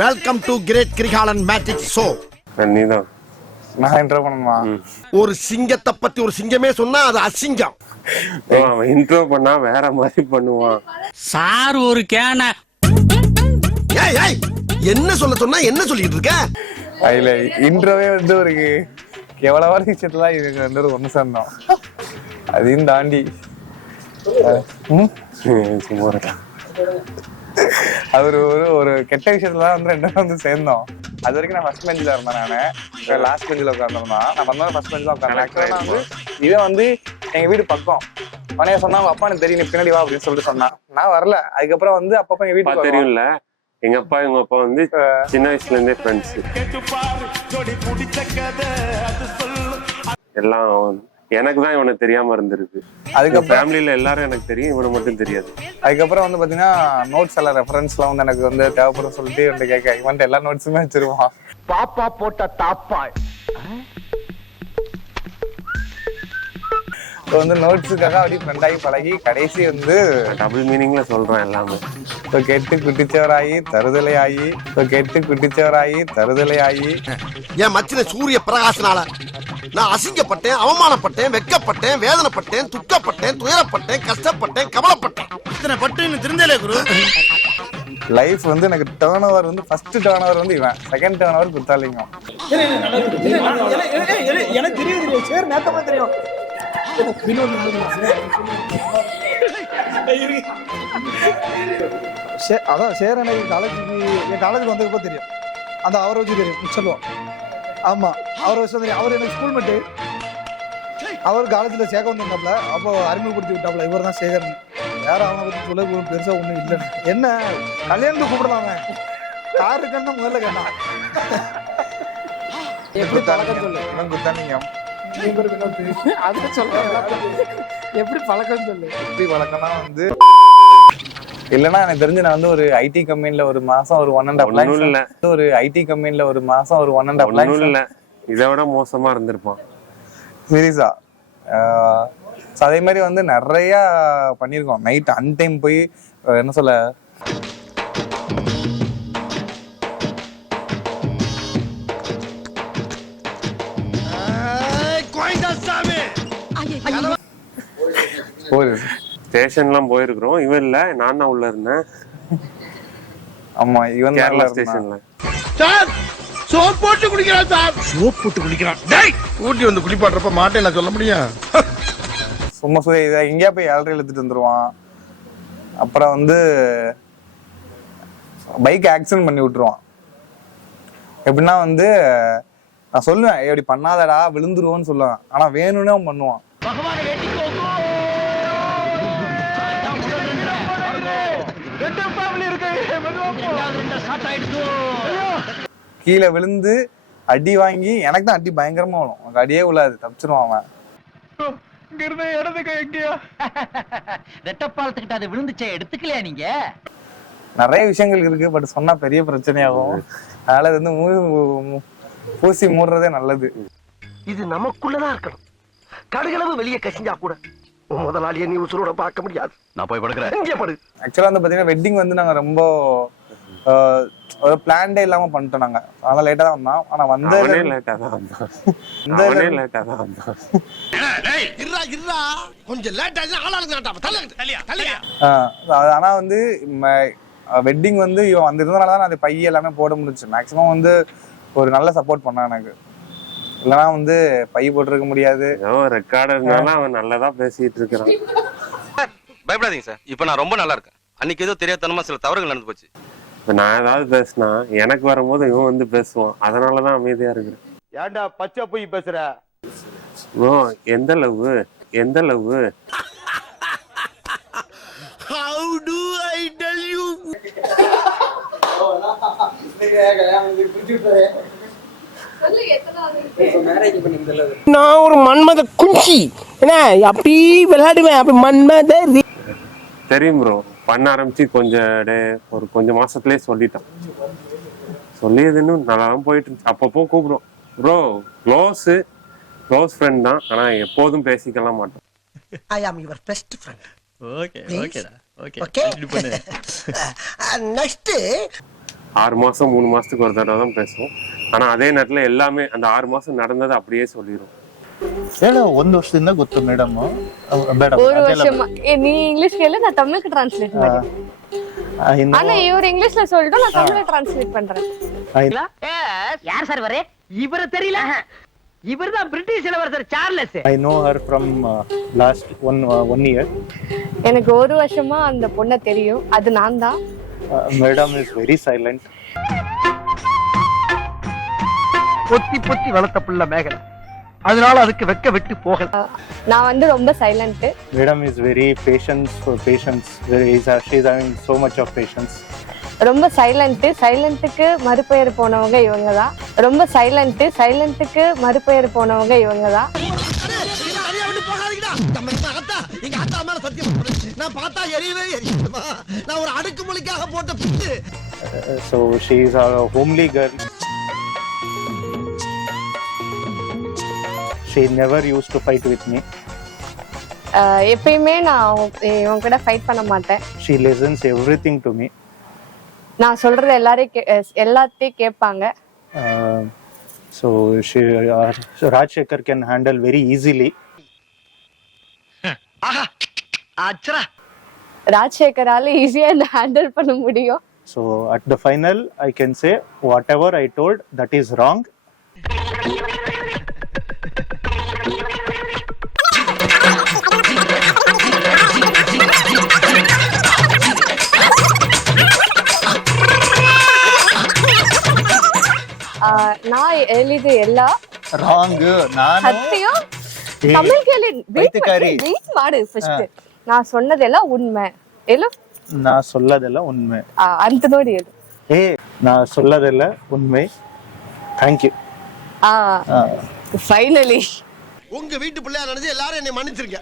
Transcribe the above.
Welcome to great Kirikalan magic show. நீதான் நான் intro பண்ணுமா? ஒரு சிங்கத்தை பத்தி ஒரு சிங்கமே சொன்னா அது அசிங்கம். அவன் இன்ட்ரோ பண்ணா வேற மாதிரி பண்ணுவான். சார் ஒரு கேன ஏய் ஏய் என்ன சொல்ல சொன்னா என்ன சொல்லிட்டு இருக்க? அதுல இன்ட்ரோவே வந்து ஒரு எவ்வளவு விஷயத்துல இது வந்து ஒரு ஒண்ணு சேர்ந்தோம். அதையும் தாண்டி சும்மா இருக்கா. அவர் ஒரு கெட்ட விஷயத்துல வந்து ரெண்டு வந்து சேர்ந்தோம். அது வரைக்கும் நான் ஃபர்ஸ்ட் பெஞ்சில் இருந்தேன். நானு லாஸ்ட் பெஞ்சில் உட்காந்துருந்தான். நான் வந்தாலும் ஃபர்ஸ்ட் பெஞ்சில் உட்காந்தேன். இவன் வந்து எங்க வீடு பக்கம் உடனே சொன்னா அப்பா எனக்கு தெரியும், நீ பின்னாடி வா அப்படின்னு சொல்லிட்டு சொன்னான். நான் வரல. அதுக்கப்புறம் வந்து அப்பப்ப எங்க வீட்டுக்கு தெரியும்ல, எங்க அப்பா இவங்க அப்பா வந்து சின்ன வயசுல இருந்தே ஃப்ரெண்ட்ஸ். எல்லாம் எனக்கு தான் இவனை தெரியாம இருந்திருக்கு. அதுக்கப்புறம் ஃபேமிலியில எல்லாரும் எனக்கு தெரியும், இவனை மட்டும் தெரியாது. அதுக்கப்புறம் வந்து பாத்தீங்கன்னா நோட்ஸ் எல்லாம் ரெஃபரன்ஸ் எல்லாம் வந்து எனக்கு வந்து தேவைப்படும் சொல்லிட்டு இவன் கேட்க இவன்ட்டு எல்லா நோட்ஸுமே வச்சிருவான். பாப்பா போட்ட தாப்பாய் வந்து நோட்ஸுக்காக அப்படி ஃப்ரெண்டாகி பழகி கடைசி வந்து டபுள் மீனிங்ல சொல்றேன் எல்லாமே. இப்போ கெட்டு குட்டிச்சவராகி தருதலை ஆகி, இப்போ கெட்டு குட்டிச்சவராகி தருதலை ஆகி. என் மச்சின சூரிய பிரகாசனால நான் அசிங்கப்பட்டேன், அவமானப்பட்டேன், வெக்கப்பட்டேன், வேதனைப்பட்டேன், துக்கப்பட்டேன், துயரப்பட்டேன், கஷ்டப்பட்டேன், கவலைப்பட்டேன். இத்தனை பட்டு இன்னும் திருந்தலே குரு. லைஃப் வந்து எனக்கு டேர்ன் ஓவர் வந்து ஃபர்ஸ்ட் டேர்ன் ஓவர் வந்து இவன், செகண்ட் டேர்ன் ஓவர் குத்தாலிங்கம். எனக்கு தெரியும் சார், நேத்தமா தெரியும். அதான் சேர் எனக்கு காலேஜுக்கு என் காலேஜுக்கு வந்ததுக்கு தெரியும். அந்த அவரை வச்சு தெரியும் சொல்லுவோம். ஆமா அவரை வச்சு தெரியும். அவர் எனக்கு ஸ்கூல் மேட்டு. அவர் காலேஜில் சேர்க்க வந்திருந்தாப்புல. அப்போ அறிமுகப்படுத்தி விட்டாப்புல இவர் தான் சேகர். யாரும் அவனை பற்றி சொல்ல பெருசா ஒன்றும் இல்லைன்னு. என்ன கல்யாணத்துக்கு கூப்பிடலாம் அவன் கார் இருக்குன்னு முதல்ல கேட்டான். எப்படி பழக்கம் சொல்லு இவன் குத்தாலிங்கம். அது சொல்ல எப்படி பழக்கம் சொல்லு. எப்படி பழக்கம்னா வந்து இல்லன்னா எனக்கு தெரிஞ்சு நான் வந்து ஒரு ஐடி கம்பெனில ஒரு மாசம் ஒரு 1.5 லேக்ஸ் ஒரு ஐடி கம்பெனில ஒரு மாசம் ஒரு 1.5 லேக்ஸ் இல்ல இதை விட மோசமா இருந்திருப்பான் சீரியஸா. அதே மாதிரி வந்து நிறைய பண்ணிருக்கோம். நைட் அன்டைம் போய் என்ன சொல்ல ஸ்டேஷன்லாம் போயிருக்கிறோம். இவன் இல்ல, நான் தான் உள்ள இருந்தேன். ஆமா இவன் கேரளா ஸ்டேஷன்ல சார் சோப் போட்டு குளிக்கிறான். சார் சோப் போட்டு குளிக்கிறான். டேய் ஊட்டி வந்து குளிப்பாடுறப்ப மாட்டேன் நான் சொல்ல முடியும். சும்மா இதை எங்கேயா போய் ஏழரை இழுத்துட்டு வந்துருவான். அப்புறம் வந்து பைக் ஆக்சிடென்ட் பண்ணி விட்டுருவான். எப்படின்னா வந்து நான் சொல்லுவேன் எப்படி பண்ணாதடா விழுந்துருவோன்னு சொல்லுவேன். ஆனா வேணும்னே அவன் பண்ணுவான். கீழே விழுந்து அடி வாங்கி எனக்கு தான் அடி பயங்கரமா வரும். உனக்கு அடியே விழாது, தப்பிச்சிருவான் அவன். ரெட்டப்பாலத்துக்கிட்ட அது விழுந்துச்சே, எடுத்துக்கலையா நீங்க? நிறைய விஷயங்கள் இருக்கு, பட் சொன்னா பெரிய பிரச்சனையாகும். அதனால அது வந்து பூசி மூடுறதே நல்லது. இது நமக்குள்ளதான் இருக்கணும். கடுகளவு வெளியே கசிஞ்சா கூட முதலாளியை நீ உசுரோட பார்க்க முடியாது. நான் போய் படுக்கிறேன். ஆக்சுவலா வந்து பாத்தீங்கன்னா வெட்டிங் வந்து நாங்க ரொம்ப ஒரு பிளான்டே இல்லாம பண்ணிட்டோம். நாங்க அதனால லேட்டா தான் வந்தோம். ஆனா வந்து ஆனா வந்து வெட்டிங் வந்து இவன் வந்திருந்தனாலதான் அந்த பைய எல்லாமே போட முடிஞ்சு. மேக்சிமம் வந்து ஒரு நல்ல சப்போர்ட் பண்ணான் எனக்கு. இல்லைன்னா வந்து பை போட்டிருக்க முடியாது. ரெக்கார்டர்னால அவன் நல்லதா பேசிட்டு இருக்கிறான். பயப்படாதீங்க சார், இப்ப நான் ரொம்ப நல்லா இருக்கேன். அன்னைக்கு ஏதோ தெரியாதனமா சில தவறுகள் நடந்து போச்சு. இப்ப நான் ஏதாவது பேசினா எனக்கு வரும்போது இவன் வந்து பேசுவான். அதனாலதான் அமைதியா இருக்கிறேன். ஏன்டா பச்சை போய் பேசுற? எந்த லவ் எந்த love? How do I tell you? நான் ஒரு மன்மத குஞ்சி என்ன அப்படி விளையாடுவேன். அப்படி மன்மத தெரியும் ப்ரோ. பண்ண ஆரம்பிச்சு கொஞ்சம் மாசத்துலயே சொல்லிட்டான். சொல்லியதுன்னு நல்லா போயிட்டு இருந்துச்சு. அப்பப்போ கூப்பிடும் ப்ரோ. க்ளோஸ் ஃப்ரெண்ட் தான், ஆனா எப்போதும் பேசிக்கலாம் மாட்டோம். I am your best friend. Okay ஓகேடா ஓகே. நெக்ஸ்ட் 6 மாசம் 3 மாசத்துக்கு ஒரு தடவை தான் பேசுவோம். ஆனா அதே நேரத்துல எல்லாமே அந்த 6 மாசம் நடந்தது அப்படியே சொல்லிடும். ಹೇಳ 1 ವರ್ಷದಿಂದ ಗೊತ್ತು ಮೇಡಮ್. ಮೇಡಮ್ ஒரு வருஷமா நீ இங்கிலீஷ் கேளு, நான் தமிழுக்கு டிரான்ஸ்லேட் பண்றேன். ஆனா இவர் இங்கிலீஷ்ல சொல்லிட்டு நான் தமிழ்ல டிரான்ஸ்லேட் பண்றேன். யார் சார் வரே? இவர தெரியல. இவர்தான் பிரிட்டிஷ் இளவரசர் Charles. I know her from last one year. எனக்கு ஒரு வருஷமா அந்த பொண்ணை தெரியும். அது நான் தான். Madam is very silent. பொத்தி பொத்தி வளர்த்த புள்ள மேகலை, அதனால அதுக்கு வெக்க விட்டு போகல. நான் வந்து ரொம்ப silent. Madam is very patience. She's having so much of patience. ரொம்ப சைலண்ட். சைலண்ட்டுக்கு மறுபெயர் போனவங்க இவங்க தான். ரொம்ப சைலண்ட். சைலண்ட்டுக்கு மறுபெயர் போனவங்க இவங்க தான். நான் பார்த்தா எரியவே எரியுமா? நான் ஒரு அடுக்குமொழிக்காக போட்ட பிட்டு. So she is a homely girl. She never used to fight with me. எப்பயுமே நான் இவங்க கூட ஃபைட் பண்ண மாட்டேன். She listens everything to me. நான் சொல்றது எல்லாத்தையும் கேட்பாங்க. So Rajshekhar can handle very easily. ராஜசேகரால ஈஸியா இந்த ஹேண்டில் பண்ண முடியும். So at the final I can say whatever I told that is wrong. நான் எழுது எல்லாம் wrong. நான் சத்தியம் தமிழ் கேளு. வெயிட் மாடு ஃபர்ஸ்ட். நான் சொன்னதெல்லாம் உண்மை. நான் சொல்லதெல்லாம் உண்மை. அந்த நோடி எழுது. நான் சொல்லதெல்லாம் உண்மை. Thank you. ஃபைனலி உங்க வீட்டு பிள்ளையா நினைச்சு எல்லாரும் என்னை மன்னிச்சிருங்க.